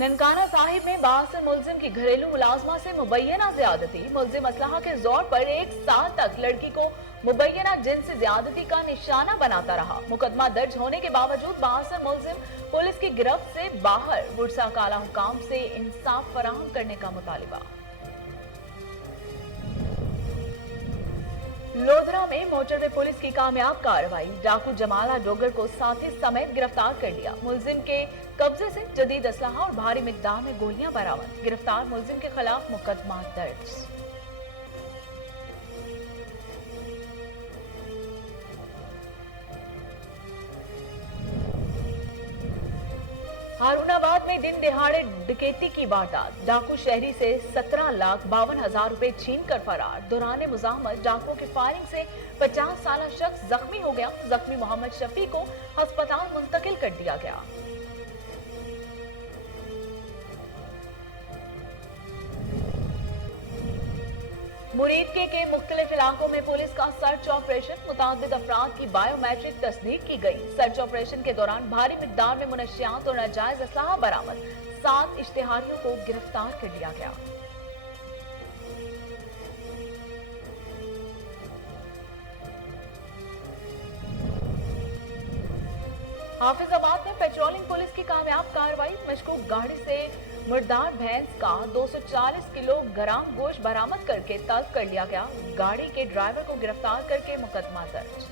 ननकाना साहिब में बासर मुलजिम की घरेलू मुलाजमा से मुबैना ज्यादती। मुलजिम असलहा के जोर पर 1 साल तक लड़की को मुबैना जिनसी ज्यादती का निशाना बनाता रहा। मुकदमा दर्ज होने के बावजूद बासर मुलजिम पुलिस की गिरफ्त से बाहर। बुरसा काला हुकाम से इंसाफ फराहम करने का मुतालिबा। लोधरा में मोटरवे पुलिस की कामयाब कार्रवाई। डाकू जमाला डोगर को साथी समेत गिरफ्तार कर लिया। मुलजिम के कब्जे से जदीद असलहा और भारी मिकदार में गोलियां बरामद। गिरफ्तार मुलजिम के खिलाफ मुकदमा दर्ज। हारूनाबाद में दिन दिहाड़े डकैती की वारदात। डाकू शहरी से 17,52,000 रुपए छीन कर फरार। दौरान मुजाहमत डाकुओं की फायरिंग से 50 साल शख्स जख्मी हो गया। जख्मी मोहम्मद शफी को अस्पताल मुंतकिल कर दिया गया। मुरीदके के मुख्तलिफ इलाकों में पुलिस का सर्च ऑपरेशन। मुताबिद अफराद की बायोमेट्रिक तस्दीक की गई। सर्च ऑपरेशन के दौरान भारी मिकदार में मुनशियात और नाजायज असलहा बरामद। 7 इश्तिहारियों को गिरफ्तार कर लिया गया। हाफिजाबाद में पेट्रोलिंग पुलिस की कामयाब कार्रवाई। मशकूक गाड़ी से मुर्दार भैंस का 240 किलोग्राम गोश्त बरामद करके तलब कर लिया गया। गाड़ी के ड्राइवर को गिरफ्तार करके मुकदमा दर्ज।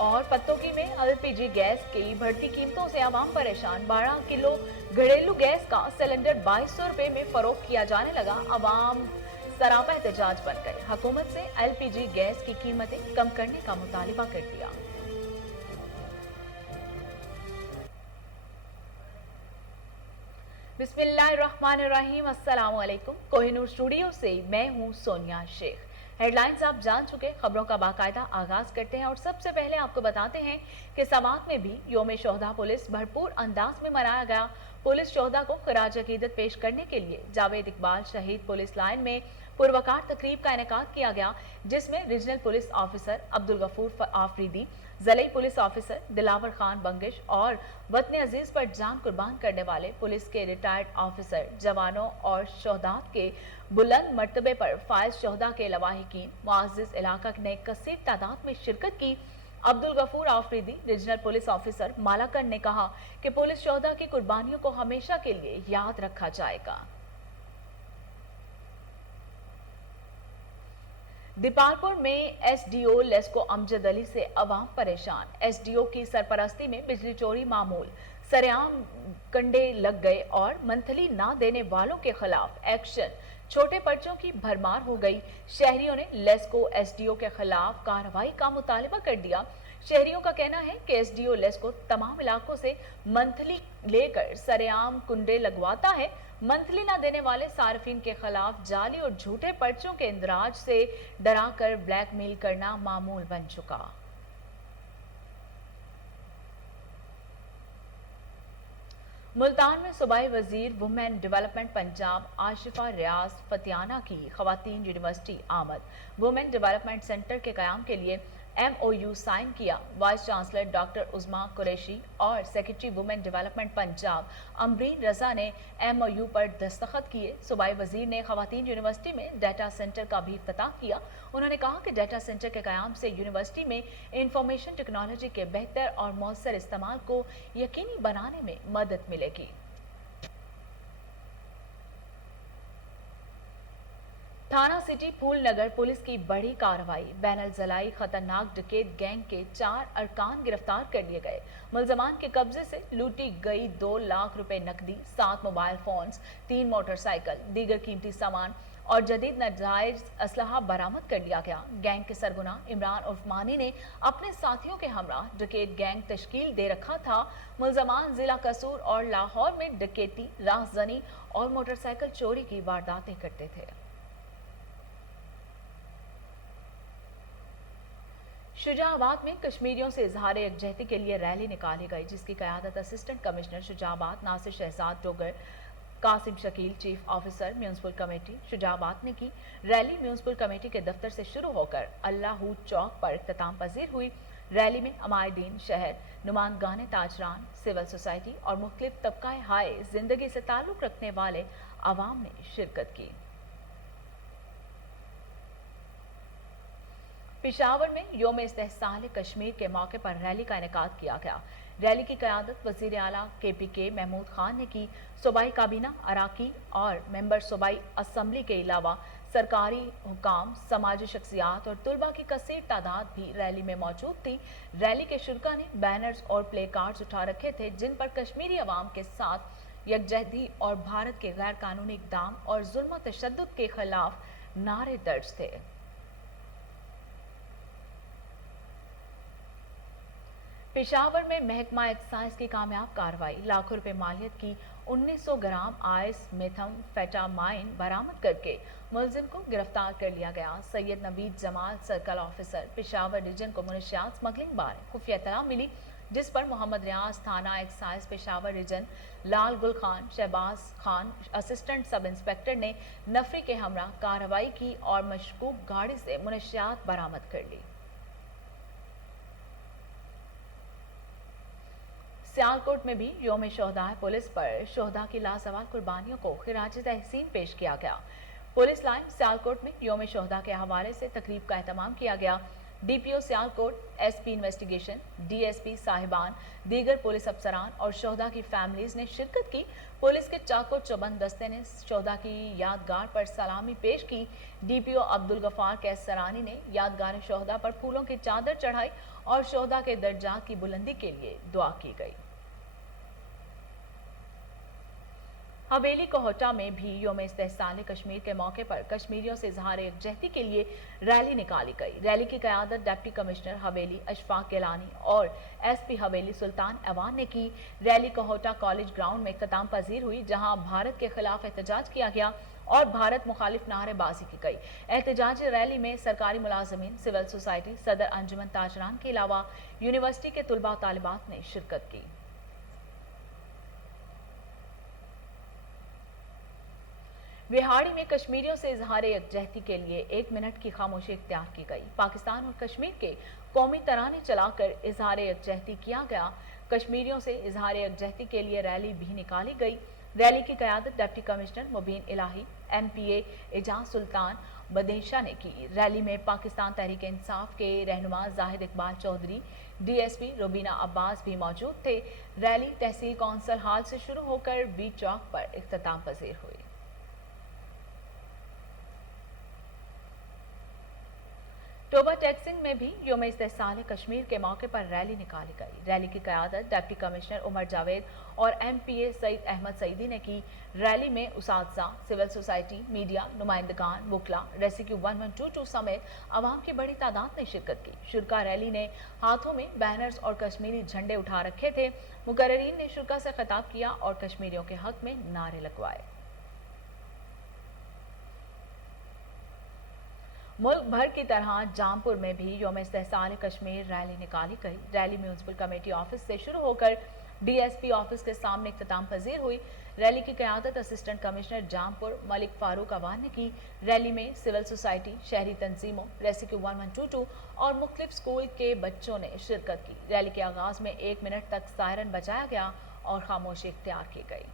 और पत्तोकी में एलपीजी गैस की बढ़ती कीमतों से आवाम परेशान। 12 किलो घरेलू गैस का सिलेंडर 2200 रुपए में फरोख्त किया जाने लगा। आवाम सरापा एहतजाज बन गए। हुकूमत से एलपीजी गैस की कीमतें कम करने का मुतालिबा कर दिया। बिस्मिल्लाहिर्रहमानिर्रहीम। अस्सलाम वालेकुम। कोहिनूर स्टूडियो से मैं हूं सोनिया शेख। हेडलाइंस आप जान चुके, खबरों का बाकायदा आगाज करते हैं और सबसे पहले आपको बताते हैं कि समात में भी योम शोहदा पुलिस भरपूर अंदाज में मनाया गया। पुलिस शोहदा को खराज अकीदत पेश करने के लिए जावेद इकबाल शहीद पुलिस लाइन में पुरवकार तकरीब का इनेकाद किया गया, जिसमें regional police officer Abdul Ghafoor Afridi, ज़लई पुलिस ऑफिसर दिलावर खान बंगिश और वतन अजीज पर जान कुर्बान करने वाले पुलिस के रिटायर्ड ऑफिसर, जवानों और शोहदात के बुलंद मर्तबे पर फायज शोहदा के लवाहिकीन मुअज़्ज़िज़ इलाका ने कसीर तादाद में शिरकत की। Abdul Ghafoor Afridi regional police officer Malakand ने कहा कि पुलिस शोहदा की कुर्बानियों को हमेशा के लिए याद रखा जाएगा। दीपालपुर में एसडीओ लेस्को अमजद अली से अवाम परेशान। एसडीओ की सरपरस्ती में बिजली चोरी मामूल। सरेआम कंडे लग गए और मंथली ना देने वालों के खिलाफ एक्शन। छोटे पर्चों की भरमार हो गई। शहरियों ने लेस्को एसडीओ के खिलाफ कार्रवाई का मुतालिबा कर दिया। शहरियों का कहना है कि एसडीओ लेस्को तमाम इलाकों से मंथली लेकर सरेआम कुंडे लगवाता है। मंथली ना देने वाले सार्फिन के खिलाफ जाली और झूठे पर्चों के इंदराज से डराकर ब्लैकमेल करना मामूल बन चुका। मुल्तान में सूबाई वजीर वुमेन डेवलपमेंट पंजाब आशिफा रियाज फतियाना की खवातीन यूनिवर्सिटी आमद। वुमेन डेवलपमेंट सेंटर के कयाम के लिए MOU साइन किया। Vice chancellor doctor Uzma Qureshi और secretary women development Punjab Amreen Raza ने MOU पर दस्तखत किए। सूबाई वजीर ने खवातीन यूनिवर्सिटी में डाटा सेंटर का भी इफ्तिताह किया। उन्होंने कहा कि डाटा सेंटर के कयाम से यूनिवर्सिटी में इंफॉर्मेशन टेक्नोलॉजी के बेहतर और मौसर इस्तेमाल को यकीनी बनाने में मदद मिलेगी। थाना सिटी फूल नगर पुलिस की बड़ी कार्रवाई। बैनल जलाई खतरनाक डकैत गैंग के 4 अरकान गिरफ्तार कर लिए गए। मुलजमान के कब्जे से लूटी गई 2 लाख रुपए नकदी, 7 मोबाइल फोन्स, 3 मोटरसाइकिल, दीगर कीमती सामान और जदीद नाजायज असलहा बरामद कर लिया गया। गैंग के सरगना इमरान उर्फ मानी ने अपने साथियों के हमरा डकैत गैंग तश्कील दे रखा था। मुलजमान जिला कसूर और लाहौर में डकैती, राहजनी और मोटरसाइकिल चोरी की वारदातें करते थे। शुजाबाद में कश्मीरियों से इजहार यकजहती के लिए रैली निकाली गई, जिसकी क़यादत assistant commissioner Shujabad Nasir Shahzad Dogar Qasim Shakeel chief officer municipal committee Shujabad ने की। रैली म्यूनसिपल कमेटी के दफ्तर से शुरू होकर अल्लाहूद चौक पर इख्तिताम पजीर हुई। रैली में अमायदीन शहर, नुमाइंदगान ताजरान, सिविल सोसाइटी और मुख्तलिफ तबकाए हाय जिंदगी से ताल्लुक रखने वाले आवाम ने शिरकत की। पेशावर में योम इस्तेहसाल कश्मीर के मौके पर रैली का इनेकाद किया गया। रैली की क़यादत वज़ीर आला KPK महमूद खान ने की। सूबाई काबीना अराकी और मेंबर सूबाई असम्बली के अलावा सरकारी हुकाम, समाजी शख्सियात और तुलबा की कसीर तादाद भी रैली में मौजूद थी। रैली के शुरका ने बैनर्स और प्ले कार्ड्स उठा रखे थे जिन पर कश्मीरी अवाम के साथ यकजहती और भारत के गैर कानूनी इक़दाम और जुल्म तशद्दुद के खिलाफ नारे दर्ज थे। पेशावर में महकमा एक्साइज की कामयाब कार्रवाई, लाखों रुपए मालियत की 1900 ग्राम आइस मेथाम्फेटामाइन बरामद करके मुलजिम को गिरफ्तार कर लिया गया। Syed Naveed Jamal circle officer Peshawar region को मुनशियात स्मगलिंग बारे खुफिया इत्तला मिली, जिस पर मोहम्मद रियाज थाना excise Peshawar region, Lal Gul Khan, Shahbaz Khan assistant sub inspector ने नफरी के हमरा कार्रवाई की और मशकूक गाड़ी से मुनशियात बरामद कर ली। सियालकोट में भी योम शोहदा पुलिस पर शोहदा की लाजवाल कुर्बानियों को खिराज तहसीन पेश किया गया। पुलिस लाइन सियालकोट में योम शोहदा के हवाले से तकरीब का एहतमाम किया गया। DPO Sialkot, SP investigation, DSP साहिबान, दीगर पुलिस अफसरान और शोहदा की फैमिलीज ने शिरकत की। पुलिस के चाको चौबंद दस्ते ने शोहदा की यादगार पर सलामी पेश की। DPO अब्दुल गफार कैसरानी ने यादगार शोहदा पर फूलों की चादर चढ़ाई और शोहदा के दर्जात की बुलंदी के लिए दुआ की गई। हवेली कोहटा में भी योम इस्तेहसाल कश्मीर के मौके पर कश्मीरियों से इजहार यकजहती के लिए रैली निकाली गई। रैली की क़यादत डिप्टी कमिश्नर हवेली अशफाक गिलानी और SP हवेली सुल्तान अवान ने की। रैली कोहटा कॉलेज ग्राउंड में इख्तिताम पजीर हुई, जहां भारत के खिलाफ एहतजाज किया गया और भारत मुखालिफ नारेबाजी की गई। एहतजाजी रैली में सरकारी मुलाजमीन, सिविल सोसाइटी, सदर अंजुमन ताजरान के अलावा यूनिवर्सिटी के तुलबा और तालिबात ने शिरकत की। रिहाड़ी में कश्मीरियों से इजहार यकजहती के लिए 1 मिनट की खामोशी इख्तियार की गई। पाकिस्तान और कश्मीर के कौमी तराने चलाकर इजहार यकजहती किया गया। कश्मीरियों से इजहार यकजहती के लिए रैली भी निकाली गई। रैली की क़यादत डिप्टी कमिश्नर मुबीन इलाही, MPA एजाज सुल्तान बदेशा ने की। रैली में पाकिस्तान तहरीक इंसाफ के रहनुमा जाहिद इकबाल चौधरी, DSP रुबीना अब्बास भी मौजूद थे। रैली तहसील कौंसल हाल से शुरू होकर बी चौक पर इख्तिताम पजीर हुई। टोबा टैक्सिंग में भी योम इस्तेहसाल कश्मीर के मौके पर रैली निकाली गई। रैली की क़यादत डिप्टी कमिश्नर उमर जावेद और MPA सईद अहमद सईदी ने की। रैली में उसातिज़ा, सिविल सोसाइटी, मीडिया, नुमाइंदगान, वकला, रेस्क्यू 1122 समेत आवाम की बड़ी तादाद ने शिरकत की। शुरका रैली ने हाथों में बैनर्स और कश्मीरी झंडे उठा रखे थे। मुकर्रीन ने शुरका से खिताब किया और कश्मीरियों के हक में नारे लगवाए। मुल्क भर की तरह जामपुर में भी योम इस्तेहसाल कश्मीर रैली निकाली गई। रैली म्यूनसिपल कमेटी ऑफिस से शुरू होकर DSP ऑफिस के सामने इख्तिताम पजीर हुई। रैली की क़यादत असिस्टेंट कमिश्नर जामपुर मलिक फारूक अवान ने की। रैली में सिविल सोसाइटी, शहरी तंजीमों, रेस्क्यू 1122 और मुख्तलिफ स्कूल के बच्चों ने शिरकत की। रैली के आगाज में 1 मिनट तक सायरन बजाया गया और खामोशी इख्तियार की गई।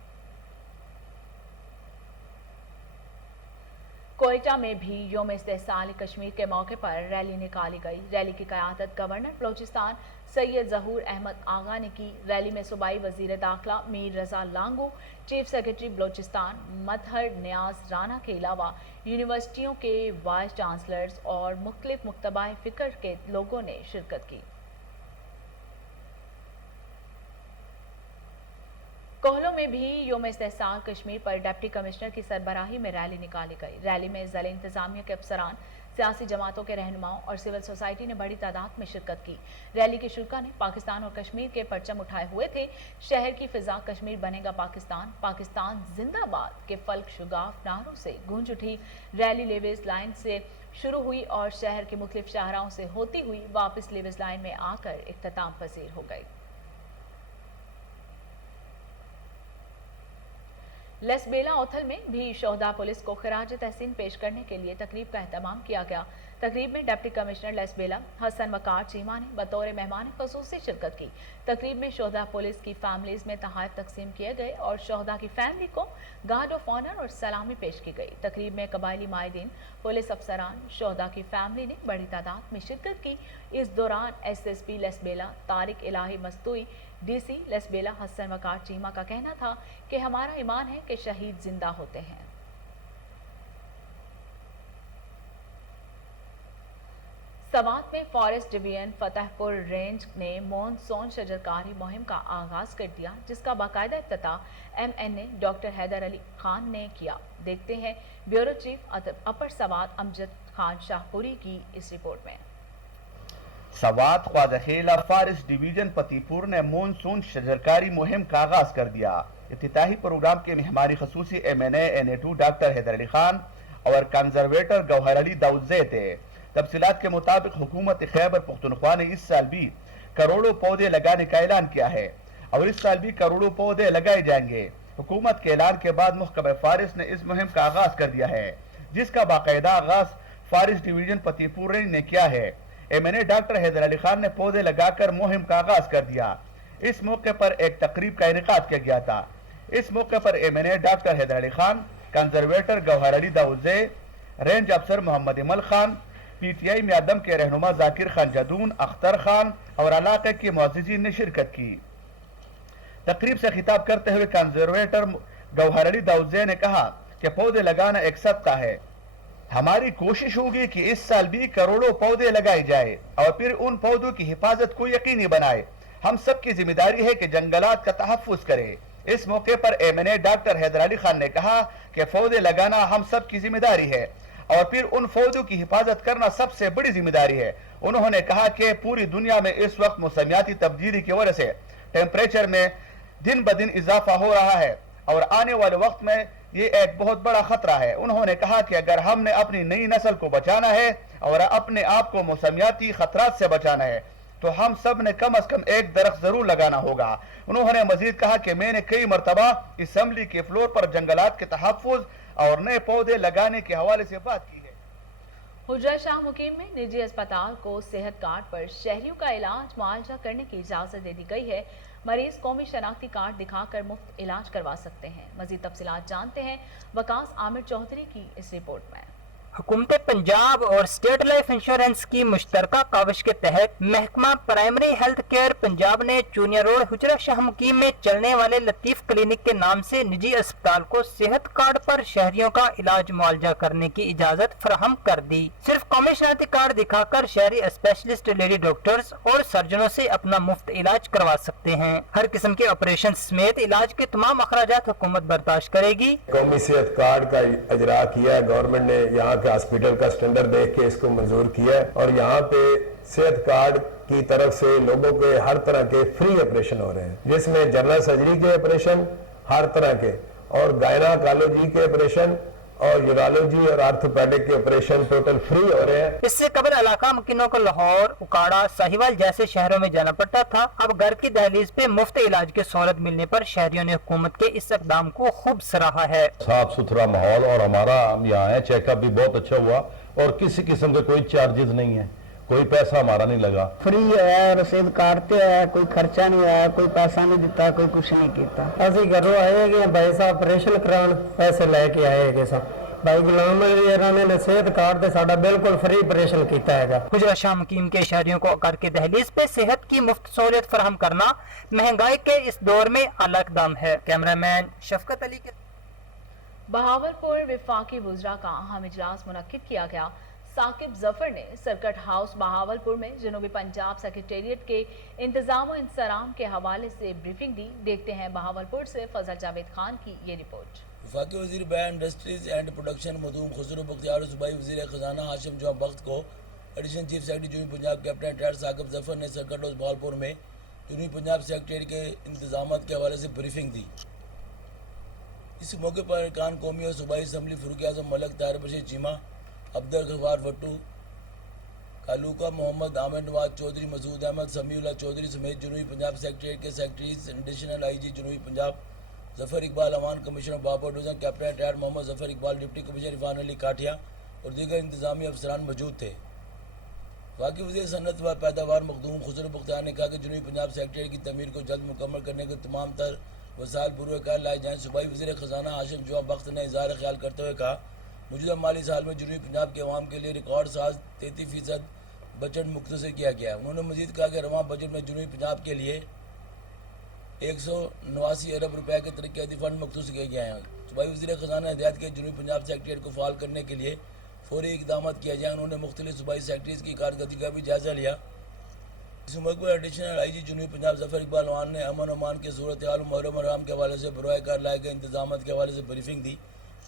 कोयटा में भी योम इस्तेहसाल कश्मीर के मौके पर रैली निकाली गई। रैली की क़यादत गवर्नर बलोचिस्तान सैयद ज़हूर अहमद आगा ने की। रैली में सूबाई वज़ीर दाखिला मीर रज़ा लांगू, चीफ सेक्रेटरी बलोचिस्तान मतहर नियाज राना के अलावा यूनिवर्सिटियों के वाइस चांसलर्स और मुख्तलिफ मुक्तबाए फ़िक्र के लोगों ने शिरकत की। कोहलों में भी योम इस्तेहसाल कश्मीर पर डिप्टी कमिश्नर की सरबराही में रैली निकाली गई। रैली में ज़िला इंतजामिया के अफसरान, सियासी जमातों के रहनुमाओं और सिविल सोसाइटी ने बड़ी तादाद में शिरकत की। रैली के शुरका ने पाकिस्तान और कश्मीर के परचम उठाए हुए थे। शहर की फिजा कश्मीर बनेगा पाकिस्तान, पाकिस्तान जिंदाबाद के फल्क शुगाफ नारों से गूंज उठी। रैली लेविस लाइन से शुरू हुई और शहर के मुख्तलिफ शाहराओं से होती हुई वापस लेविस लाइन में आकर इख्तिताम पजीर हो गई। लेस्बेला औथल में भी शोहदा पुलिस को खिराज तहसीन पेश करने के लिए तकरीब का एहतमाम किया गया। तकरीब में डिप्टी कमिश्नर लेस्बेला हसन वकार चीमा ने बतौर मेहमान खसूसी शिरकत की। तकरीब में शोहदा पुलिस की फैमिलीज में तोहफे तकसीम किए गए और शोहदा की फैमिली को गार्ड ऑफ ऑनर और सलामी पेश की गई। तकरीब में कबायली माहिदीन, पुलिस अफसरान, शोहदा की फैमिली ने बड़ी तादाद में शिरकत की। इस दौरान SSP लेस्बेला तारिक इलाही मस्तूई, DC लेस्बेला हसन वकार चीमा का कहना था कि हमारा ईमान है कि शहीद जिंदा होते हैं। सवात में फॉरेस्ट डिवीजन फतेहपुर रेंज ने मॉनसून शजरकारी मुहिम का आगाज कर दिया, जिसका बाकायदा इफ्तिताह MNA डॉक्टर हैदर अली खान ने किया। देखते हैं ब्यूरो चीफ अपर सवात अमजद खान शाहपुरी की इस रिपोर्ट में। सवात ख्वाजखेला फॉरेस्ट डिवीजन फतेहपुर ने मॉनसून शजरकारी मुहिम का आगाज कर दिया। इफ्तिताही प्रोग्राम के मेहमानी खसूसी MNA NA2 doctor Haider Ali Khan और कंजर्वेटर गौहर अली दाऊदज़े थे। तफसीलात के मुताबिक हुकूमत खैबर पख्तूनख्वा ने इस साल भी करोड़ों पौधे लगाने का ऐलान किया है और इस साल भी करोड़ों पौधे लगाए जाएंगे। हुकूमत के ऐलान के बाद महकमा फॉरेस्ट ने इस मुहिम का आगाज कर दिया है, जिसका बाकायदा आगाज फॉरेस्ट डिवीजन फतेहपुर रेंज ने किया है। MNA डॉक्टर हैदर अली खान ने पौधे लगाकर मुहिम का आगाज कर दिया। इस मौके पर एक तकरीब का इनेकाद किया गया था। इस मौके पर MNA doctor Haider Ali Khan, conservator Gohar Ali Daudzai, range अफसर मोहम्मद इमल खान, PTI में आदम के रहनुमा जाकिर खान जदून, अख्तर खान और इलाके के मुअज़्ज़िज़ीन ने शिरकत की। तकरीब से खिताब करते हुए कंजर्वेटर गौहर अली दाऊदज़े ने कहा कि पौधे लगाना एक सदका है। हमारी कोशिश होगी कि इस साल भी करोड़ों पौधे लगाए जाए और फिर उन पौधों की हिफाजत को यकीनी बनाए। हम सब की जिम्मेदारी है कि जंगलात का तहफ़्फ़ुज़ करें। इस मौके पर MNA डॉक्टर हैदर अली खान ने कहा कि पौधे लगाना हम सब की जिम्मेदारी है और फिर उन पौधों की हिफाजत करना सबसे बड़ी जिम्मेदारी है। उन्होंने कहा कि पूरी दुनिया में इस वक्त मौसमियाती तब्दीली की वजह से टेम्परेचर में दिन ब दिन इजाफा हो रहा है और आने वाले वक्त में ये एक बहुत बड़ा खतरा है। उन्होंने कहा कि अगर हमने अपनी नई नस्ल को बचाना है और अपने आप को मौसमियाती खतरात से बचाना है तो हम सब ने कम अज कम एक दरख्त जरूर लगाना होगा। उन्होंने मजीद कहा कि मैंने कई मरतबा असम्बली के फ्लोर पर जंगलात के तहफ़्फ़ुज़ और नए पौधे लगाने के हवाले से बात की है। हुजरा शाह मुकीम में निजी अस्पताल को सेहत कार्ड पर शहरियों का इलाज मुआवजा करने की इजाजत दे दी गई है। मरीज कौमी शनाख्ती कार्ड दिखाकर मुफ्त इलाज करवा सकते हैं। मजीद तफसीलात जानते हैं वकास आमिर चौधरी की इस रिपोर्ट में। हुकूमत पंजाब और स्टेट लाइफ इंश्योरेंस की मुश्तरका काविश के तहत महकमा प्राइमरी हेल्थ केयर पंजाब ने चूनिया रोड हुजरा शाह मुकीम में चलने वाले लतीफ क्लिनिक के नाम से निजी अस्पताल को सेहत कार्ड पर शहरियों का इलाज मुआवजा करने की इजाजत फराहम कर दी। सिर्फ कौमी शनाख्ती कार्ड दिखाकर शहरी स्पेशलिस्ट लेडी डॉक्टर्स और सर्जनों से अपना मुफ्त इलाज करवा सकते हैं। हर किस्म के ऑपरेशन समेत इलाज के तमाम अखराजात हुकूमत बर्दाश्त करेगी। कौमी सेहत कार्ड का इजरा किया है गवर्नमेंट ने, यहाँ के हॉस्पिटल का स्टैंडर्ड देख के इसको मंजूर किया है और यहाँ पे सेहत कार्ड की तरफ से लोगों के हर तरह के फ्री ऑपरेशन हो रहे हैं, जिसमें जनरल सर्जरी के ऑपरेशन हर तरह के और गायनाकोलॉजी के ऑपरेशन और यूरोलॉजी और आर्थोपेडिक के ऑपरेशन टोटल फ्री हो रहे हैं। इससे कबल इलाका मुकीनों को लाहौर, उकाड़ा, साहिवाल जैसे शहरों में जाना पड़ता था। अब घर की दहलीज पे मुफ्त इलाज की सहूलत मिलने पर शहरियों ने हुकूमत के इस इक़दाम को खूब सराहा है। साफ सुथरा माहौल और हमारा हम यहाँ है, चेकअप भी बहुत अच्छा हुआ और किसी किस्म के कोई चार्जेस नहीं है, कोई पैसा हमारा नहीं लगा। फ्री है, रसीद काटते है, कोई खर्चा नहीं आया, कोई पैसा नहीं दिता, कोई कुछ नहीं किया। ਅਸੀਂ ਘਰੋਂ ਆਏਗੇ ਭਾਈ ਸਾਹਿਬ ਆਪਰੇਸ਼ਨ ਕਰਾਉਣ ਪੈਸੇ ਲੈ ਕੇ ਆਏਗੇ ਸਭ भाई गुलाम अली ने सेहत कार्ड से साडा बिल्कुल फ्री ऑपरेशन किया है। हुजरा शाह मुकीम के शहरियों को घर के दहलीज पे सेहत की मुफ्त सहूलियत फराहम करना महंगाई के इस दौर में आला इक़दाम है। कैमरामैन शफकत अली के बहावलपुर विफाकी वुज़रा का अहम इजलास मुनक्किद किया गया। साकिब जफर ने सर्किट हाउस बहावलपुर में जनूबी पंजाब सेक्रेटेरिएट के इंतजाम और इंसराम के हवाले से ब्रीफिंग दी। देखते हैं बहावलपुर से फजल जावेद खान की ये रिपोर्ट। वफाकी वज़ीर बैन industries and production Makhdoom Khusro Bakhtiar, सूबाई वज़ीर ख़जाना हाशिम जवां बख्त को एडिशनल चीफ सेक्रेटरी जनूबी पंजाब कैप्टन रिटायर्ड साकिब जफर ने सर्किट हाउस बहावलपुर में जनूबी पंजाब सेक्रेटेरिएट के इंतजाम के हवाले से ब्रीफिंग दी। इस मौके पर अरकान कौमी और सूबाई असम्बली फ़ारूक आज़म मलक, ताहिर बशीर चीमा, अब्दुल गफ्फार भट्टू, कालूका मोहम्मद, आमिर नवाज चौधरी, मसूद अहमद, समीउल्लाह चौधरी समेत जनूबी पंजाब सेक्रेटेरिएट के सेक्रेटरीज, एडिशनल IG जनूबी पंजाब ظفر اقبال امان کمشنر باپور ڈویژن، کیپٹن ریٹائرڈ محمد ظفر اقبال، ڈپٹی کمشنر عرفان علی کاٹھیا اور دیگر انتظامی افسران موجود تھے۔ وفاقی وزیر صنعت و پیداوار مخدوم خسرو بختیار نے کہا کہ جنوبی پنجاب سیکریٹریٹ کی تعمیر کو جلد مکمل کرنے کے تمام تر وسائل بروئے کار لائے جائیں۔ صوبائی وزیر خزانہ ہاشم جواب بخت نے اظہار خیال کرتے ہوئے کہا موجودہ مالی سال میں جنوبی پنجاب کے عوام کے لیے ریکارڈ ساز 33% بجٹ مختصر کیا گیا ہے۔ انہوں نے مزید کہا کہ رواں بجٹ میں جنوبی پنجاب کے لیے 189 ارب روپے کے ترقیاتی فنڈ مختص کیے گئے ہیں۔ صوبائی وزیر خزانہ نے ہدایت کی جنوبی پنجاب سیکریٹریٹ کو فعال کرنے کے لیے فوری اقدامات کیا جائیں۔ انہوں نے مختلف صوبائی سیکٹریز کی کارکردگی کا بھی جائزہ لیا۔ اس موقع پر ایڈیشنل آئی جی جنوبی پنجاب ظفر اقبال امان نے امن و امان کی صورتحال محرم حرام کے حوالے سے بروئے کار لائے گئے انتظامات کے حوالے سے بریفنگ دی،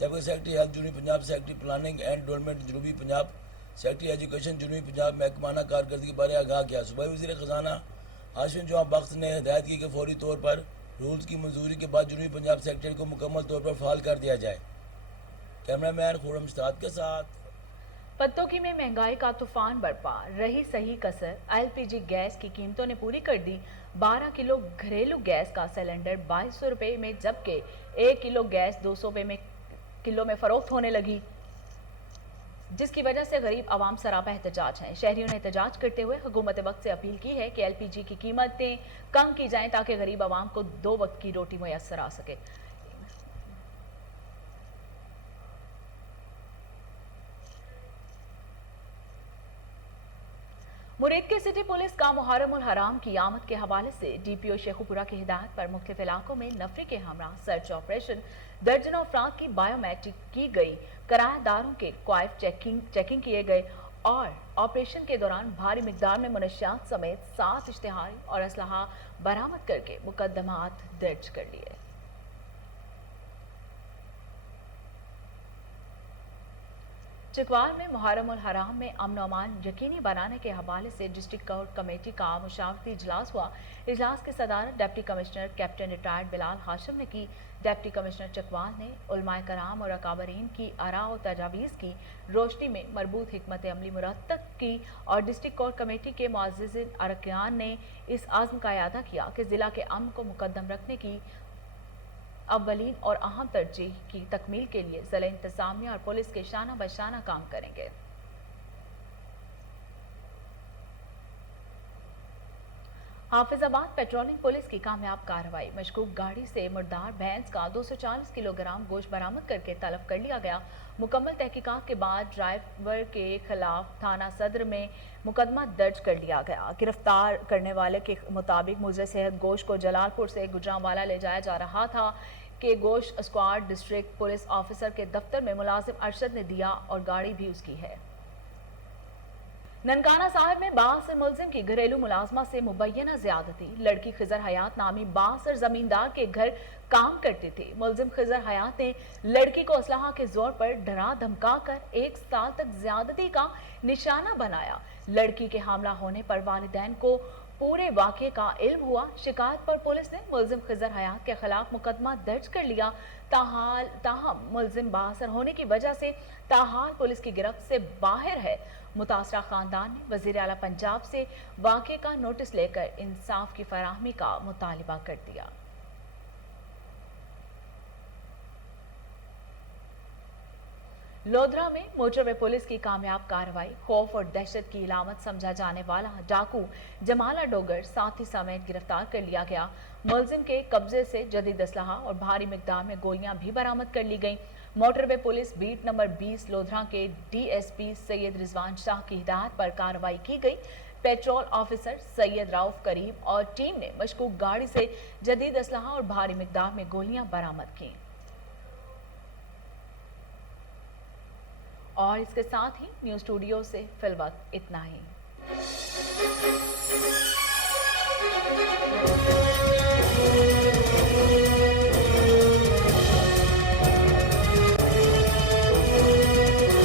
جبکہ سیکرٹری ہیلتھ جنوبی Punjab, secretary planning and development جنوبی پنجاب، سیکرٹری ایجوکیشن جنوبی پنجاب محکمانہ کارکردگی بارے آگاہ کیا۔ صوبائی وزیر خزانہ ہاشم جواب بخت نے ہدایت کی کہ فوری طور پر رولز کی منظوری کے بعد جنوبی پنجاب سیکریٹریٹ کو مکمل طور پر فعال کر دیا جائے۔ کیمرہ مین خورم اشتاد کے ساتھ۔ پتوکی میں مہنگائی کا طوفان برپا، رہی صحیح کسر، ایل پی جی گیس کی قیمتوں نے پوری کر دی۔ 12 کلو گھریلو گیس کا سلنڈر 2200 روپے میں، جبکہ 1 کلو گیس 200 روپے میں کلو میں فروخت ہونے لگی، جس کی وجہ سے غریب عوام سراپا احتجاج ہیں۔ شہریوں نے احتجاج کرتے ہوئے حکومت وقت سے اپیل کی ہے کہ ایل پی جی کی قیمتیں کم کی جائیں تاکہ غریب عوام کو 2 وقت کی روٹی میسر آ سکے۔ مرید کے سٹی پولیس کا محرم الحرام کی آمد کے حوالے سے ڈی پی او شیخو پورہ کی ہدایت پر مختلف علاقوں میں نفری کے ہمراہ سرچ آپریشن، درجنوں افراد کی بائیو میٹرک کی گئی، کرایہ داروں کے کوائف چیکنگ کیے گئے اور آپریشن کے دوران بھاری مقدار میں منشیات سمیت 7 اشتہاری اور اسلحہ برآمد کر کے مقدمات درج کر لیے۔ چکوال میں محرم الحرام میں امن و امان یقینی بنانے کے حوالے سے ڈسٹرکٹ کورٹ کمیٹی کا مشاورتی اجلاس ہوا۔ اجلاس کی صدارت ڈپٹی کمشنر کیپٹن ریٹائرڈ بلال ہاشم نے کی۔ ڈپٹی کمشنر چکوال نے علماء کرام اور اکابرین کی آراء و تجاویز کی روشنی میں مربوط حکمت عملی مرتب کی اور ڈسٹرکٹ کورٹ کمیٹی کے معزز ارکان نے اس عزم کا اعادہ کیا کہ ضلع کے امن کو مقدم رکھنے کی اولین اور اہم ترجیح کی تکمیل کے لیے ضلع انتظامیہ اور پولیس کے شانہ بہ شانہ کام کریں گے۔ حافظ آباد پیٹرولنگ پولیس کی کامیاب کارروائی، مشکوک گاڑی سے مردار بھینس کا 240 کلو گرام گوشت برآمد کر کے طلب کر لیا گیا۔ مکمل تحقیقات کے بعد ڈرائیور کے خلاف تھانہ صدر میں مقدمہ درج کر لیا گیا۔ گرفتار کرنے والے کے مطابق مضر صحت گوشت کو جلال پور سے گجرانوالہ لے جایا جا رہا تھا کہ گوشت اسکواڈ ڈسٹرکٹ پولیس آفیسر کے دفتر میں ملازم ارشد نے دیا اور گاڑی بھی اس کی ہے۔ ننکانہ صاحب میں بااثر ملزم کی گھریلو ملازمہ سے مبینہ زیادتی، لڑکی خضر حیات نامی بااثر زمیندار کے گھر کام کرتی تھی۔ ملزم خضر حیات نے لڑکی کو اسلحہ کے زور پر ڈرا دھمکا کر 1 سال تک زیادتی کا نشانہ بنایا۔ لڑکی کے حاملہ ہونے پر والدین کو پورے واقعے کا علم ہوا۔ شکایت پر پولیس نے ملزم خضر حیات کے خلاف مقدمہ درج کر لیا۔ تاہم ملزم بااثر ہونے کی وجہ سے تاحال پولیس کی گرفت سے باہر ہے۔ متاثرہ خاندان نے وزیر اعلیٰ پنجاب سے واقعے کا نوٹس لے کر انصاف کی فراہمی کا مطالبہ کر دیا۔ لودھرا میں موٹر وے پولیس کی کامیاب کارروائی، خوف اور دہشت کی علامت سمجھا جانے والا ڈاکو جمالہ ڈوگر ساتھی سمیت گرفتار کر لیا گیا۔ ملزم کے قبضے سے جدید اسلحہ اور بھاری مقدار میں گولیاں بھی برآمد کر لی گئیں۔ موٹر وے پولیس بیٹ نمبر 20 لودھرا کے ڈی ایس پی سید رضوان شاہ کی ہدایت پر کارروائی کی گئی۔ پیٹرول آفیسر سید راؤف قریب اور ٹیم نے مشکوک گاڑی سے جدید اسلحہ اور بھاری مقدار میں گولیاں برآمد کیں۔ اور اس کے ساتھ ہی نیوز اسٹوڈیو سے فی الوقت اتنا ہی۔